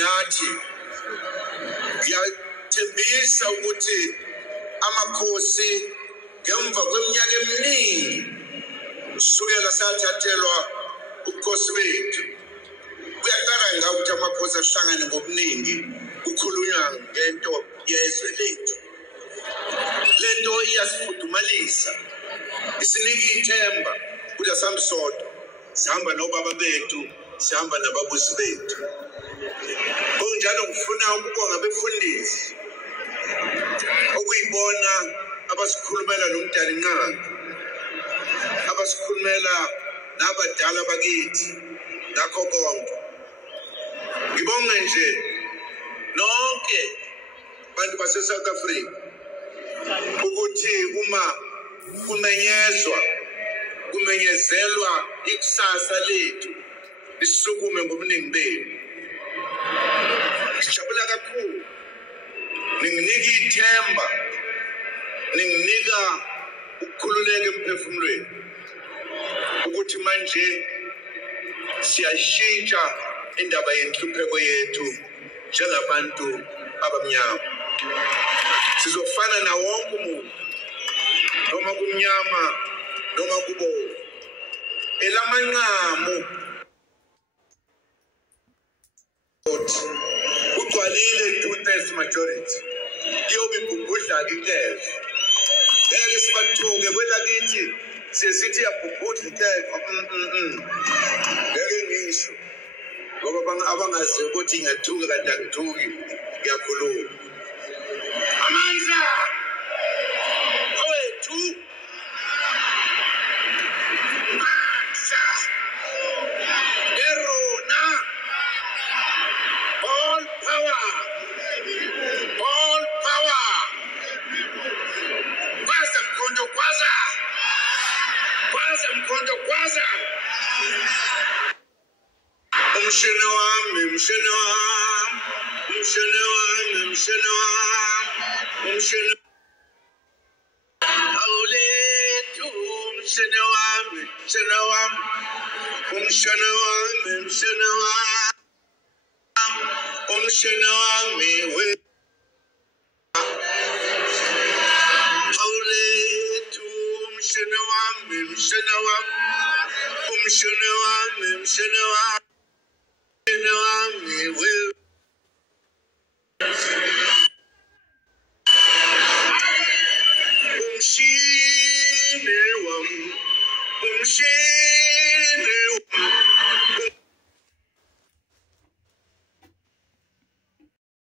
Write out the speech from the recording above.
nathi yathembisa ukuthi amakhosi ngemva kweminyaka eminingi kusukela sathathelwa ubukhosi bethu kuyaqala ukuthi amakhosi ahlangane ngobuningi kukhulunywa ngento yezwe lethu. Lento iyasifudumalisa isinika ithemba ukuthi asamsodwa sihamba nobaba bethu sihamba nababusi bethu. Kunjalo ngifuna ukubonga befundisi okuyibona abasikhulumela nomdali nqangi abasikhulumela nabadala bakithi nakho konke. Ngibonge nje nonke abantu base South Africa ukuthi uma kumenyezelwa ikusasa lethu lisukume ngobuningi benu. Ngijabula kakhulu ninginika ithemba ninginika ukukhululeka emphefumulweni ukuthi manje siyashintsha indaba yenhlupheko yethu njengabantu abamnyama. Sizofana na wonke umuntu noma kumnyama noma kubomvu. Elamanqamu ugcwalile 2/3 majority iyobe ibhubhudla kikezo. Ngeke sibathuke kwelakithi sesithi yabhubhudla ikekho. Ngeke ngisho ngoba abangazi ukuthi ngathuka kanti angithuki ngiyakhuluma. Amandla wethu Erona all power kwaza mkondo kwaza umshene wami awulethu umshene wami umshene wami